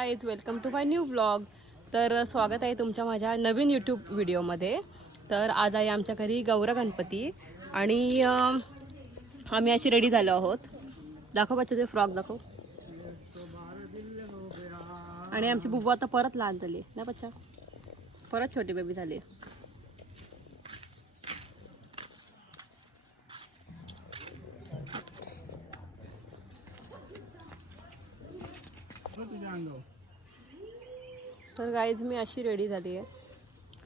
Guys welcome to my new blog तर स्वागत आहे तुमच्या माझ्या नवीन यूट्यूब व्हिडिओमध्ये तर आज आहे आमच्या घरी गौरा गणपती. आणि आम्ही अशी रेडी झालो आहोत. दाखव बच्चा ते फ्रॉक दाखव. आणि आमची बुबू आता परत लहान झाली ना बच्चा? परत छोटी बेबी झाली तर गाईज मी अशी रेडी झाली आहे.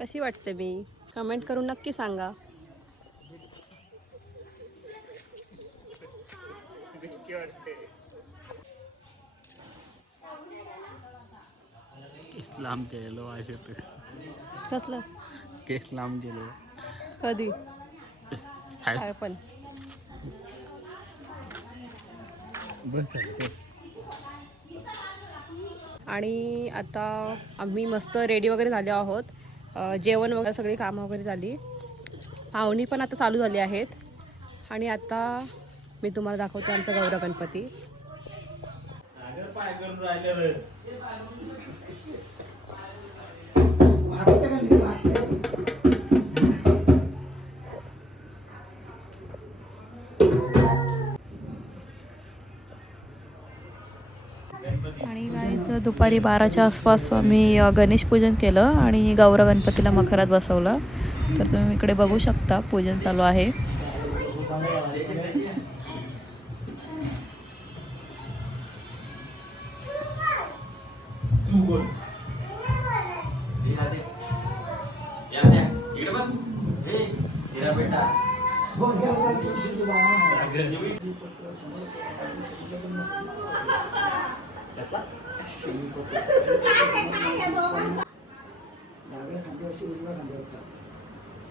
कशी वाटते मी कमेंट करून नक्की सांगा. केस लांब केलेलो असेल कसलं? केस लांब केलो कधी? पण. बस आहे, बस. आणि आता आम्ही मस्त रेडी वगैरे झाले आहोत. जेवण वगैरे सगळी कामं वगैरे झाली. पाहुणी पण आता चालू झाली आहेत. आणि आता मी तुम्हाला दाखवते आमचा गौरव गणपती. दुपारी बाराच्या आसपास मी गणेश पूजन केलं आणि गौर गणपतीला मखरात बसवलं. तर तुम्ही इकडे बघू शकता पूजन चालू आहे.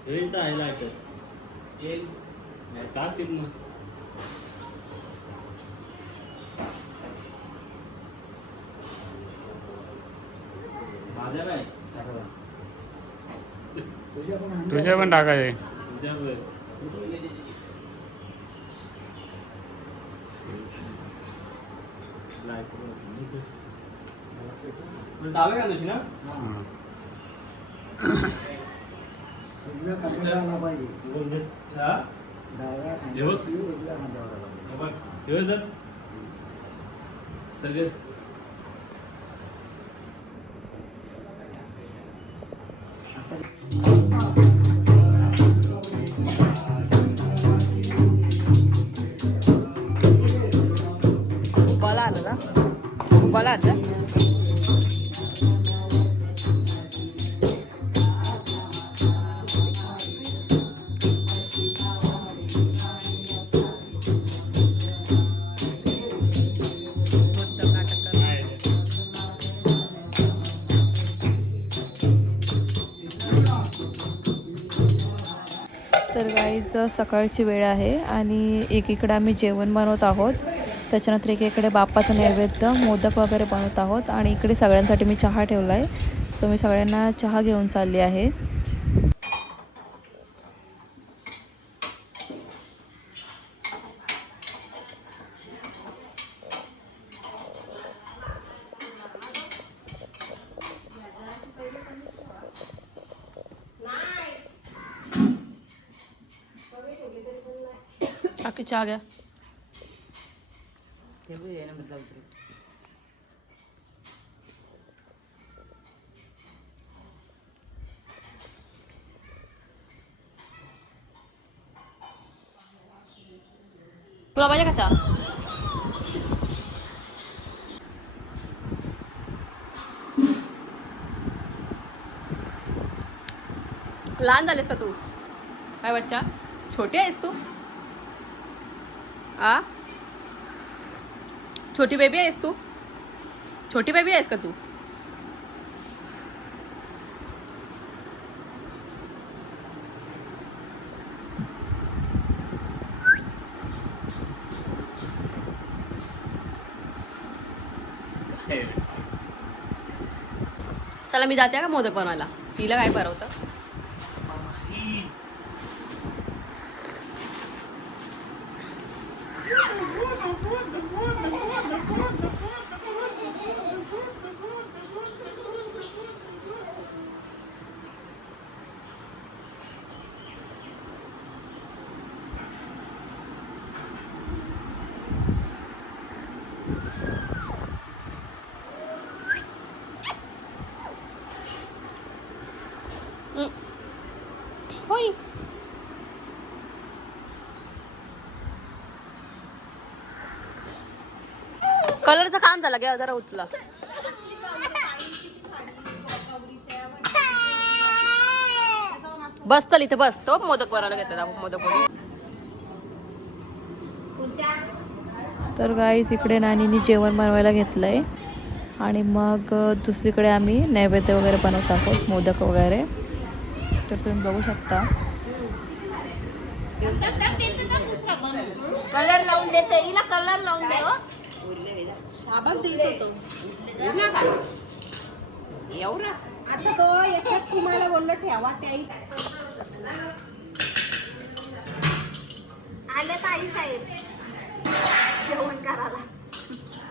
हे इथं आहे लाइट. नाही, टाक तिथं मग. माझ्या काय? तुझ्या पण टाकायचे तुझ्या डावे घालूशी ना हा? हे तर गाईज सकाळची वेळ आहे आणि एकीकडे आम्ही जेवण बनवत आहोत. त्याच्यानंतर एकीकडे बाप्पाचं नैवेद्य मोदक वगैरे बनवत आहोत. आणि इकडे सगळ्यांसाठी मी चहा ठेवला आहे सो मी सगळ्यांना चहा घेऊन चालली आहे. काकी चहा घ्या तुला पाहिजे का चहा लहान झालेस का तू। काय बच्चा छोटी आहेस तू? आ? छोटी बेबी आहेस तू? छोटी बेबी आहेस का तू? चला मी जाते का मोदक बनवायला तिला काय बनवतं झाला घ्या जरा उचला. बस चल इथे बस. तो मोदक बनवायला घेतला मोदक बनवू. तर गाईज इकडे नानीनी जेवण बनवायला घेतलं आहे आणि मग दुसरीकडे आम्ही नैवेद्य वगैरे बनवत आहोत मोदक वगैरे. तर तुम्ही बघू शकता. कलर लावून देते हिला कलर लावून दे एवढा? आता तो याच्यात तुम्हाला बोललो ठेवा त्याही. आले ताई साहेब. जेवण करायला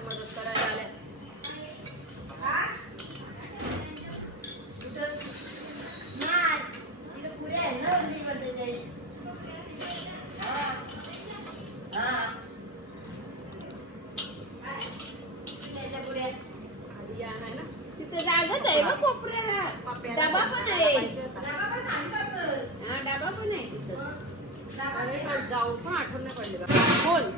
मदत करायला आले तिथे जागाच आहे बघ कोपऱ्यात डबा पण आहे हा, डबा पण आहे तिथं अरे जाऊ पण आठवण नाही पडली बा. बोल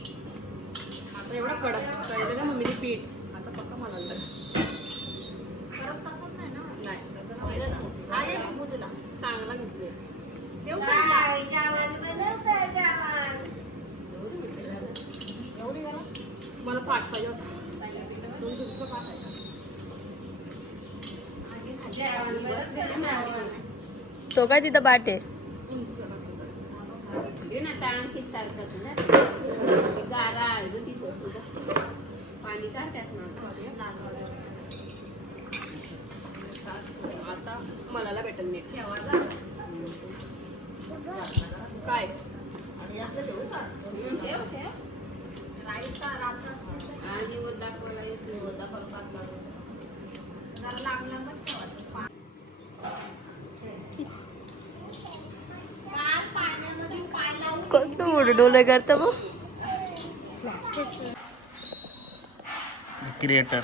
आता एवढा कडक कळलं ना मम्मीने पीठ आता पक्का मला परत तसंच नाही ना नाही तसं नाही. आहे बघू तुला चांगला घेतले देऊ का एवढी घाला मला पाठ पाहिजे होता दोन तुमचं पाठ आहे तो काय तिथं बाट आहे ना टांकी चालतात ना ते गारा आहे ना तिथं तुझं. पाणी काढतात ना आता मला भेटेल मीठ काय हम्म, ठेव, ठेव. आणि कसं मोठं डोलं करतं मग? क्रिएटर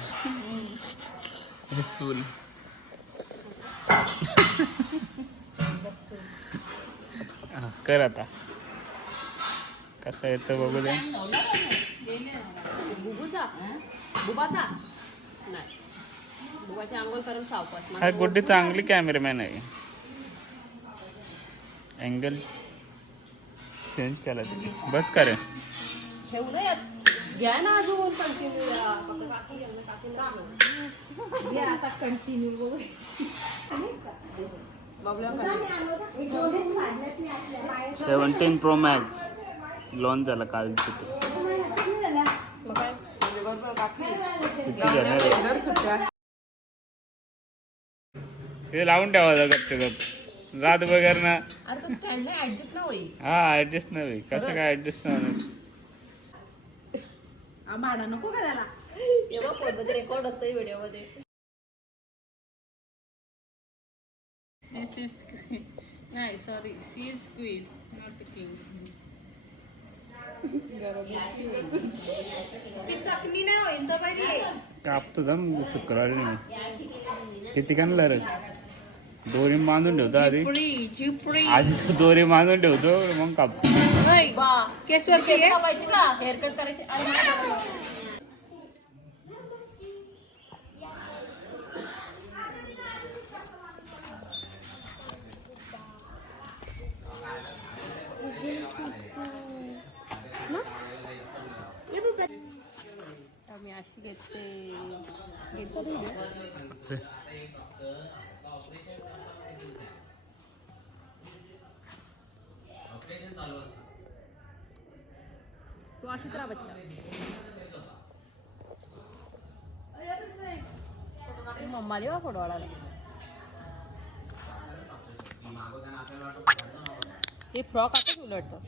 चूल. हा, कर आता. कसं येतं बघू दे. हा गुड्डी चांगली कॅमेरामॅन आहे. अँगल चेंज केला तिने बस का रे घ्या ना अजून कंटिन्यू आता कंटिन्यू बघू. सेवन्टीन प्रो मॅक्स लॉन्च झाला काल तिथे. आहे? हे लावून ठेवा गप्प गप रात वगैरे ना. हा ऍडजस्ट नाही होईल. कसं काय ऍडजस्ट नाही होणार? भाडा नको का त्याला? एवढं फोनमध्ये रेकॉर्ड होतोय व्हिडिओमध्ये नाही sorry she is queen not king ती चकणी नाही होईल तर बरी आहे. कापतो जा मग शुक्रवारी नाही. किती काढला रे? दोरी बांधून ठेवतो आधी चिपडी आधी दोरी बांधून ठेवतो मग कापतो केसवर केस कापायची का? हेअरकट करायची. अरे मला मी अशी घेते. घेतो. तू अशीच राहा बच्चा मम्मा लिहा फोटो वाढायला हे फ्रॉक आता उलटतं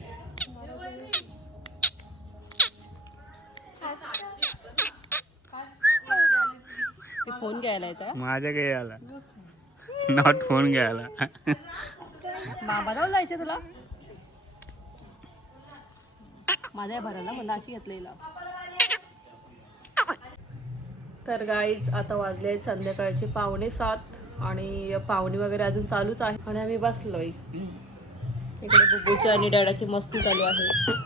हे फोन घ्यायला येतं माझ्या काही आला. नॉट फोन घ्यायला. बाबा जाऊन जायचं तुला? माझ्या भरायला मला अशी घेतलेला तर गाईज आता वाजले आहेत संध्याकाळचे पावणे सात आणि पाहुणी वगैरे अजून चालूच आहे. आणि आम्ही बसलोय. इकडे बुबूची आणि डॅडाची मस्ती चालू आहे.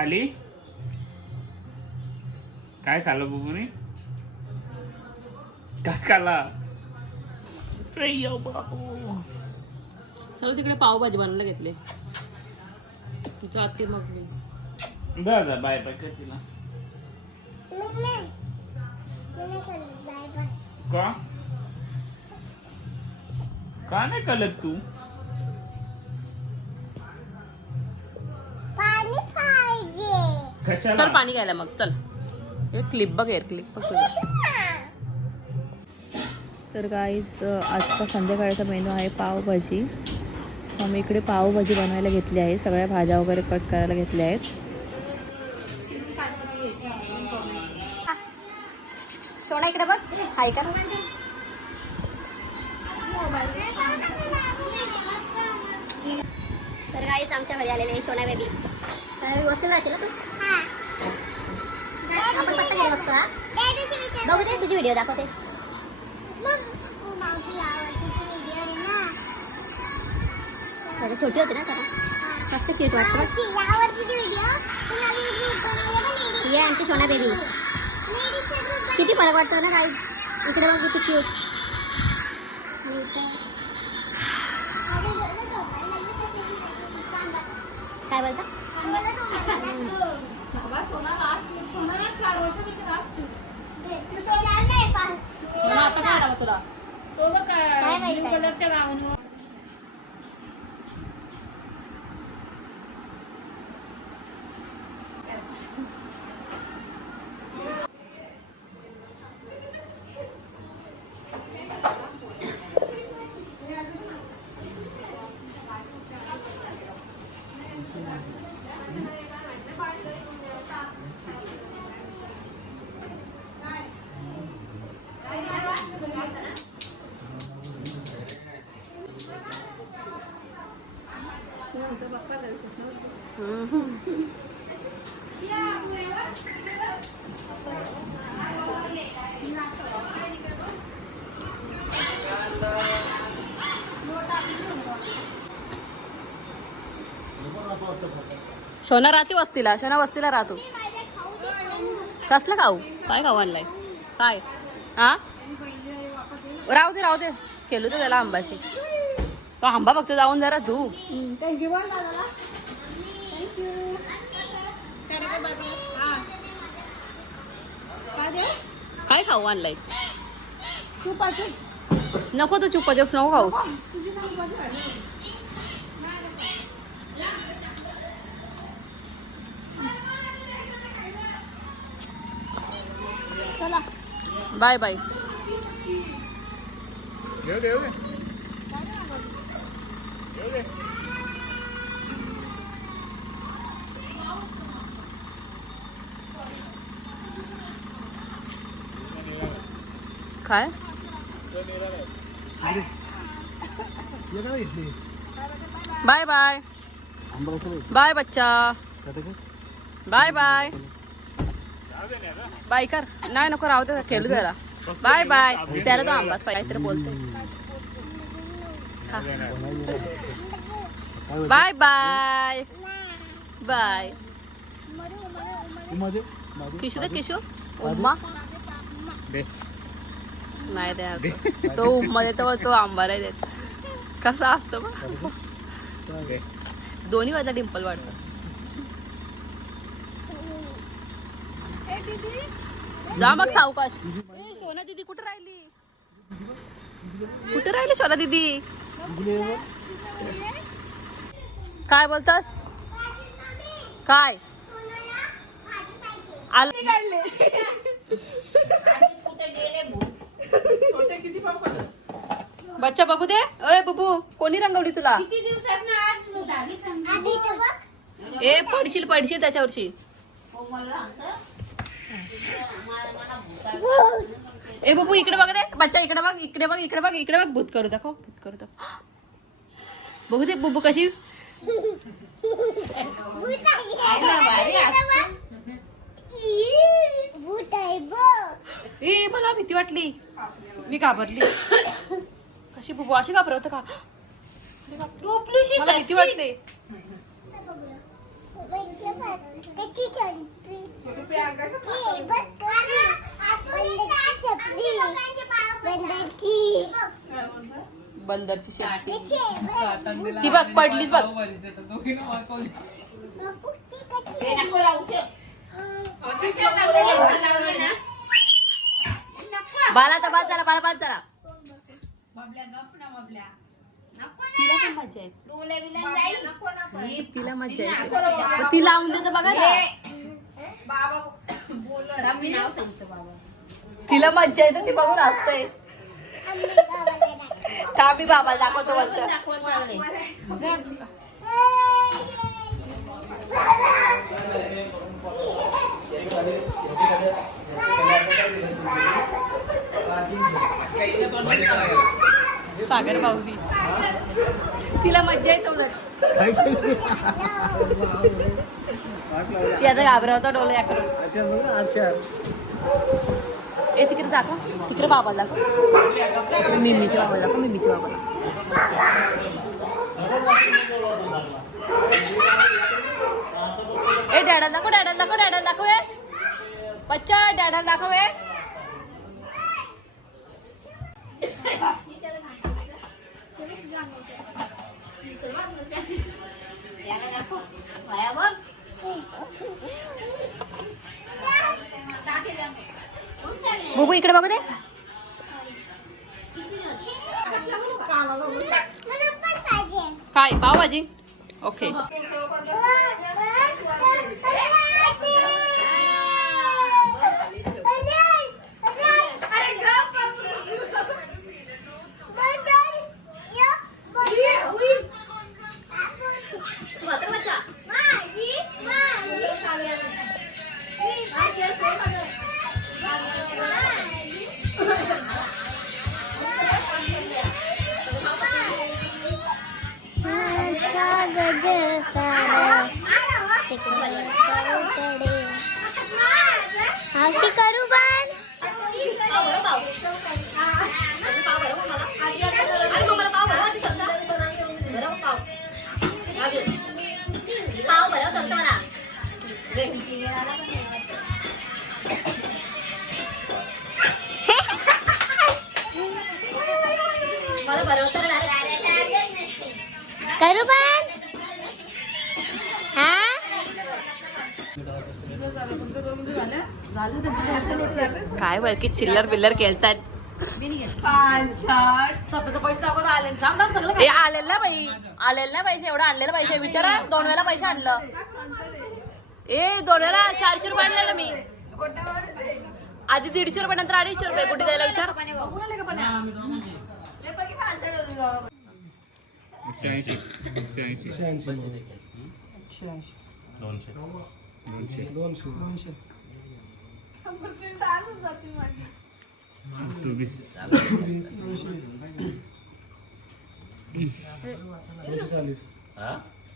खाली? काय खाल्लं बुबुनी? काय खाल्ला? चलो तिकडे पावभाजी बनवायला घेतले. जाते मग मी. जा जा बाय बाय कर तिला. का? का नाही कळत तू? चल पाणी घ्यायला मग चल. क्लिप बघ यार क्लिप बघ. तर गाईज आजचा संध्याकाळचा मेनू आहे पावभाजी. आम्ही इकडे पावभाजी बनवायला घेतली आहे. सगळ्या भाज्या वगैरे कट करायला घेतल्या आहेत. सोना इकडे बघ. हाय कर. तर गाईच आमच्या घरी आलेले आहे सोना बेबी राहशील तू आपण बसतो हा? बघू दे तुझी व्हिडिओ दाखवते. छोटी होती ना मस्त क्यूट वाटतं आमची सोना बेबी किती फरक वाटतो ना काही इकडे बघ किती क्यूट काय बोलता? काय माहीत आहे? शोना राहते वस्तीला शोना वस्तीला राहतो. कसलं खाऊ? काय खाऊ आणलाय? काय? हा राहू दे राहू दे. केलो तर त्याला आंबाशी. तो आंबा बघतो जाऊन जरा तू काय खाऊ आणलाय? नको तू चुपा चुप नको खाऊस. बाय बाय येऊ दे येऊ दे येऊ दे काय बाय बाय बाय बच्चा बाय बाय बाय कर. नाही नको राहू दे खेळू त्याला बाय बाय. त्याला तो आंबाच पाहिजे काहीतरी बोलते बाय बाय. बाय. किशू दे किशू. उम्मा नाही द्या तो उम्मा देतो तो आंबाला देत. कसा असतो दोन्ही वाजा डिंपल वाढतो. जा मग सावकाश. सोना दीदी कुठे राहिली? कुठे राहिली सोना दीदी? काय बोलतास? काय? बच्चा बघू दे. अय बबू कोणी रंगवली तुला? ए पडशील पडशील त्याच्यावरची. राहतं. ए बाबू इकडे बघ रे. बच्चा इकडे बघ इकडे बघ इकडे बघ इकडे बघ. भूत करू दाखव भूत करू दाखव. बघू दे बुबू कशी? ए मला भीती वाटली. मी घाबरली. कशी बुबू अशी घाबरवत का? भीती वाटते. बंदरची शेपटी ती बघ पडलीच बघ. बाला तर बाद झाला बाला बाद झाला तिला. पण मग ती लावून देतं बघा ना. मी नाव सांगतो बाबा. तिला मज्जा येते ती बघून हसते का मी बाबा दाखवतो दाखवत चालले. सागर भाऊ तिला मज्जा येतो उलट. ती आता घाबरवता डोळे या करून ए तिकडे दाखव. तिकडे बाबा दाखव. मिमीच्या बाबा दाखव मिमीच्या बाबा ए डॅडा दाखव डॅडा दाखव डॅडा दाखव ए. बच्चा डॅडा दाखव ए. बुबू इकडे बघू दे. काय पावभाजी? ओके करू पण. हा? काय बर की चिल्लर बिल्लर ए आलेल ना बाई. आलेल ना पैसे एवढं आणलेलं पैसे. विचारा दोन वेळा पैसे आणलं. ए दोन वेळा चारशे रुपये आणलेलं मी. आधी दीडशे रुपये नंतर अडीचशे रुपये कुठे द्यायला विचार. ऐंशी. एकशे ऐंशी. दोनशे. सव्वीस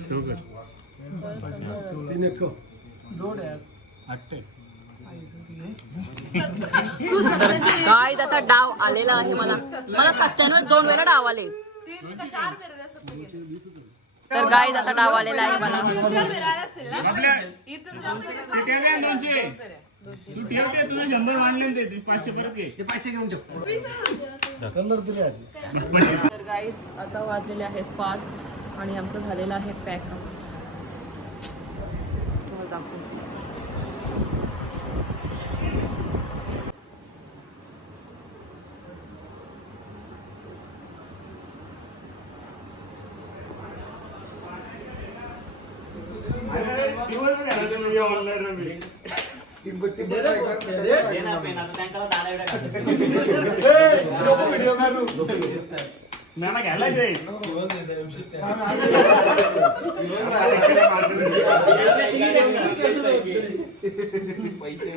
ठेव कर. काय आता डाव आलेला आहे मला. मला सत्त्याण्णव दोन वेळा डाव आले. तर गाय आता डाव आलेला आहे मला. ते ठेव काय दोनशे तू ठेव ते तुझं शंभर मानले ते तू पाचशे परत घे. ते पैसे घेऊन ठेव. तर गाईज आता वाजलेले आहेत पाच आणि आमचं झालेलं आहे पॅक. दाखवते. ನನಗೆಲ್ಲ ಇದೆ ಪೈಸೆ